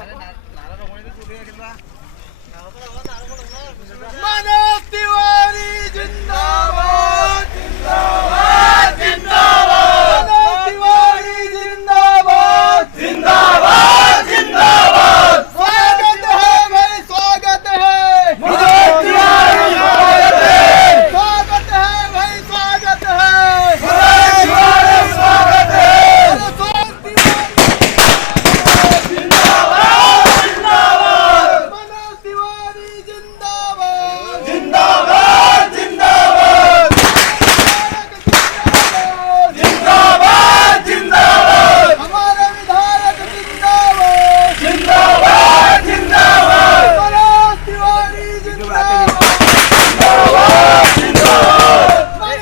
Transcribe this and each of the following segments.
मनोज तिवारी जिंदाबाद जिंदाबाद जिंदाबाद। मनोज तिवारी जिंदाबाद जिंदाबाद जिंदाबाद। स्वागत है भाई स्वागत है। मनोज तिवारी स्वागत है। स्वागत है भाई स्वागत है। मनोज तिवारी स्वागत है। मनोज तिवारी जिंदाबाद जिंदाबाद। मनोज तिवारी जिंदाबाद जिंदाबाद जिंदाबाद जिंदाबाद जिंदाबाद। हमारे विधायक जिंदाबाद जिंदाबाद जिंदाबाद। मनोज तिवारी जिंदाबाद जिंदाबाद जिंदाबाद। मनोज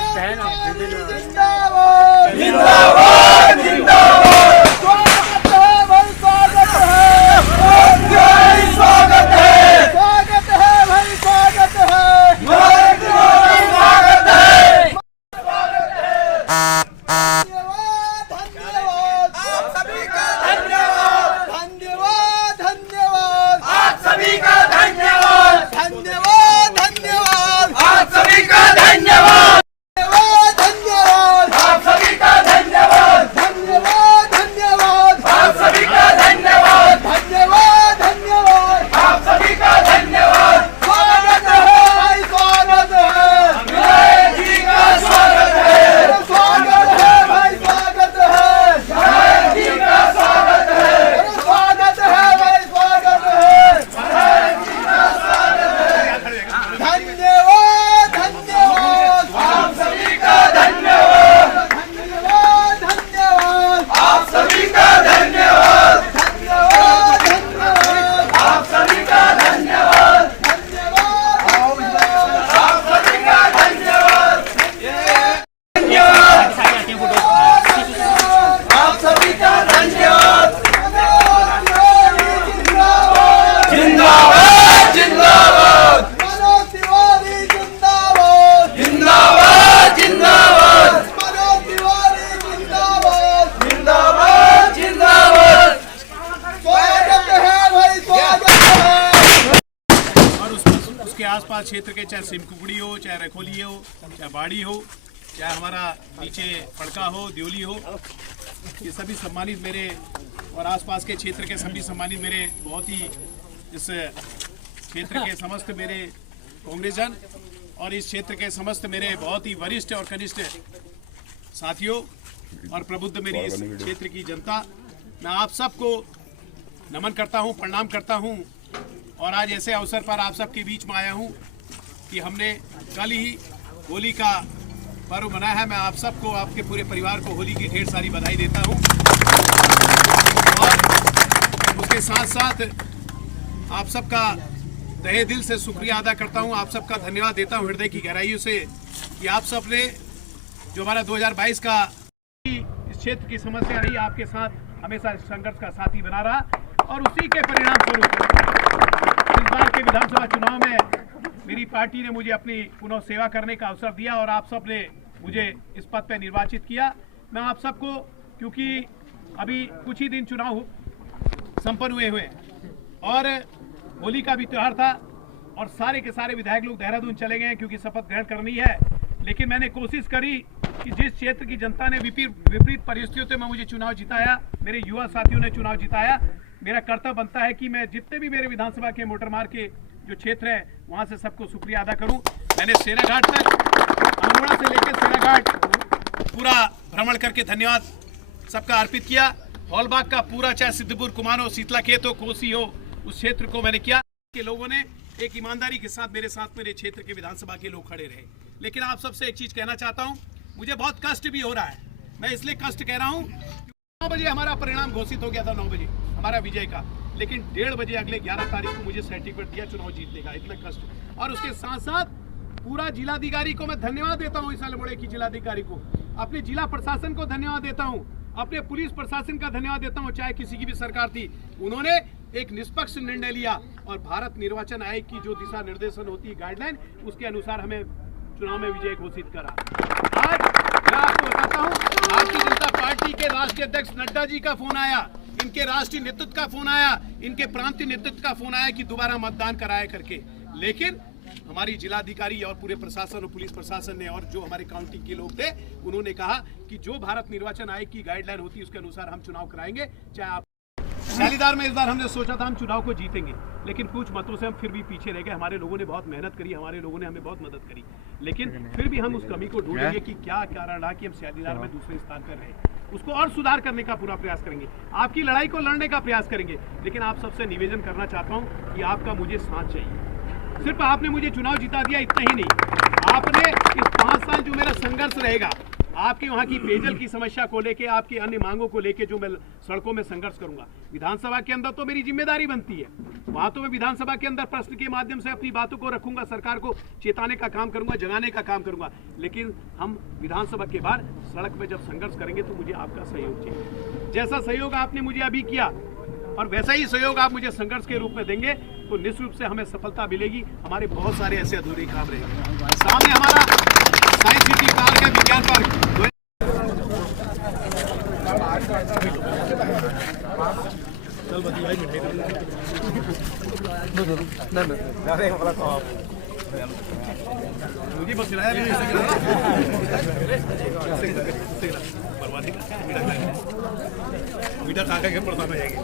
तिवारी जिंदाबाद जिंदाबाद जिंदाबाद। स्वागत है भाई स्वागत है। मनोज तिवारी स्वागत है। स्वागत है भाई स्वागत है। मनोज तिवारी स्वागत है। धन्यवाद धन्यवाद आप सभी का धन्यवाद। धन्यवाद धन्यवाद आप सभी का धन्यवाद। धन्यवाद धन्यवाद आप सभी का धन्यवाद। धन्यवाद धन्यवाद आप सभी का धन्यवाद। धन्यवाद धन्यवाद आप सभी का धन्यवाद। धन्यवाद धन्यवाद आप सभी का धन्यवाद। स्वागत है भाई स्वागत है। विधायक जी का स्वागत है। स्वागत है भाई स्वागत है। विधायक जी का स्वागत है। स्वागत है भाई स्वागत है। विधायक जी का स्वागत है। धन्यवाद धन्यवाद आप सभी का धन्यवाद। धन्यवाद धन्यवाद आप सभी का धन्यवाद। धन्यवाद धन्यवाद आप सभी का धन्यवाद। धन्यवाद आप सभी का धन्यवाद। आप सभी का धन्यवाद। जिंदाबाद जिंदाबाद। मनोज तिवारी जिंदाबाद जिंदाबाद जिंदाबाद। मनोज तिवारी जिंदाबाद जिंदाबाद जिंदाबाद। स्वागत है भाई स्वागत है। और उसके आसपास क्षेत्र के चाहे सिमकुकड़ी हो, चाहे रखोली हो, चाहे बाड़ी हो, चाहे हमारा नीचे फड़का हो, द्योली हो, ये सभी सम्मानित मेरे और आसपास के क्षेत्र के सभी सम्मानित मेरे बहुत ही इस क्षेत्र के समस्त मेरे कांग्रेसजन और इस क्षेत्र के समस्त मेरे बहुत ही वरिष्ठ और कनिष्ठ साथियों और प्रबुद्ध मेरी इस क्षेत्र की जनता, मैं आप सबको नमन करता हूं, प्रणाम करता हूं। और आज ऐसे अवसर पर आप सबके बीच में आया हूं कि हमने कल ही होली का पर्व मनाया है। मैं आप सबको, आपके पूरे परिवार को होली की ढेर सारी बधाई देता हूं। और उसके साथ साथ आप सबका तहे दिल से शुक्रिया अदा करता हूं, आप सबका धन्यवाद देता हूं हृदय की गहराइयों से कि आप सब ने जो हमारा 2022 का इस क्षेत्र की समस्या रही, आपके साथ हमेशा संघर्ष का साथी बना रहा और उसी के परिणाम स्वरूप इस बार के विधानसभा चुनाव में मेरी पार्टी ने मुझे अपनी पुनः सेवा करने का अवसर दिया और आप सब ने मुझे इस पद पर निर्वाचित किया। मैं आप सबको, क्योंकि अभी कुछ ही दिन चुनाव संपन्न हुए और होली का भी त्यौहार था और सारे के सारे विधायक लोग देहरादून चले गए हैं क्योंकि शपथ ग्रहण करनी है। लेकिन मैंने कोशिश करी कि जिस क्षेत्र की जनता ने विपरीत परिस्थितियों में मुझे चुनाव जिताया, मेरे युवा साथियों ने चुनाव जिताया, मेरा कर्तव्य बनता है कि मैं जितने भी मेरे विधानसभा के मोटर मार्ग के जो क्षेत्र है वहां से सबको शुक्रिया अदा करूं। मैंने सेनाघाट तक, अल्मोड़ा से लेकर सेनाघाट पूरा भ्रमण करके धन्यवाद सबका अर्पित किया। हॉलबाग का पूरा, चाहे सिद्धपुर, कुमानो, शीतला खेत हो, कोसी हो, उस क्षेत्र को मैंने किया कि लोगों ने एक ईमानदारी के साथ मेरे क्षेत्र के विधानसभा के लोग खड़े रहे। लेकिन आप सबसे एक चीज कहना चाहता हूं, मुझे बहुत कष्ट भी हो रहा है। मैं इसलिए कष्ट कह रहा हूं, 9 बजे हमारा परिणाम घोषित हो गया था, 9 बजे हमारा विजय का, लेकिन 1:30 बजे अगले 11 तारीख को मुझे सर्टिफिकेट दिया चुनाव जीतने का। इतना कष्ट। और उसके साथ साथ पूरा जिलाधिकारी को मैं धन्यवाद देता हूं, इस अल्मोड़ा की जिलाधिकारी को, अपने जिला प्रशासन को धन्यवाद देता हूं, अपने पुलिस प्रशासन का धन्यवाद देता हूं, चाहे किसी की भी सरकार थी, उन्होंने एक निष्पक्ष निर्णय लिया और भारत निर्वाचन आयोग की जो दिशा निर्देशन होती है, गाइडलाइन, उसके अनुसार हमें चुनाव में विजय घोषित करा। आज मैं आपको बताता हूं, भारतीय जनता पार्टी के राष्ट्रीय अध्यक्ष नड्डा जी का फोन आया इनके राष्ट्रीय नेतृत्व का फोन आया, इनके प्रांतीय नेतृत्व का फोन आया कि दोबारा मतदान कराए करके, लेकिन हमारी जिलाधिकारी और पूरे प्रशासन और पुलिस प्रशासन ने और जो हमारे काउंटिंग के लोग थे उन्होंने कहा कि जो भारत निर्वाचन आयोग की गाइडलाइन होती है उसके अनुसार हम चुनाव कराएंगे। चाहे आप सैलीदार में इस बार हमने सोचा था हम चुनाव को जीतेंगे, लेकिन कुछ मतों से हम फिर भी पीछे रह गए। हमारे लोगों ने बहुत मेहनत करी, हमारे लोगों ने हमें बहुत मदद करी, लेकिन फिर भी हम उस कमी को ढूंढेंगे कि क्या कारण रहा कि हम सैलीदार में दूसरे स्थान पर रहे। उसको और सुधार करने का पूरा प्रयास करेंगे, आपकी लड़ाई को लड़ने का प्रयास करेंगे। लेकिन आप सबसे निवेदन करना चाहता हूँ कि आपका मुझे साथ चाहिए। सिर्फ आपने मुझे चुनाव जिता दिया इतना ही नहीं, आपने इस 5 साल जो मेरा संघर्ष रहेगा, आपकी वहाँ की पेयजल की समस्या को लेके, आपकी अन्य मांगों को लेके जो मैं सड़कों में संघर्ष करूंगा, विधानसभा के अंदर तो मेरी जिम्मेदारी बनती है, वहाँ तो मैं विधानसभा के अंदर प्रश्न के माध्यम से अपनी बातों को रखूंगा, सरकार को चेताने का काम करूंगा, जगाने का काम करूंगा। लेकिन हम विधानसभा के बाद सड़क में जब संघर्ष करेंगे तो मुझे आपका सहयोग चाहिए। जैसा सहयोग आपने मुझे अभी किया और वैसा ही सहयोग आप मुझे संघर्ष के रूप में देंगे तो निश्चित रूप से हमें सफलता मिलेगी। हमारे बहुत सारे ऐसे अधूरे काम रहेंगे। सामने हमारा साइंस सिटी पार्क है, विज्ञान पार्क। मुझे बस बर्बादी मीठा खा के परेशान हो जाएगी।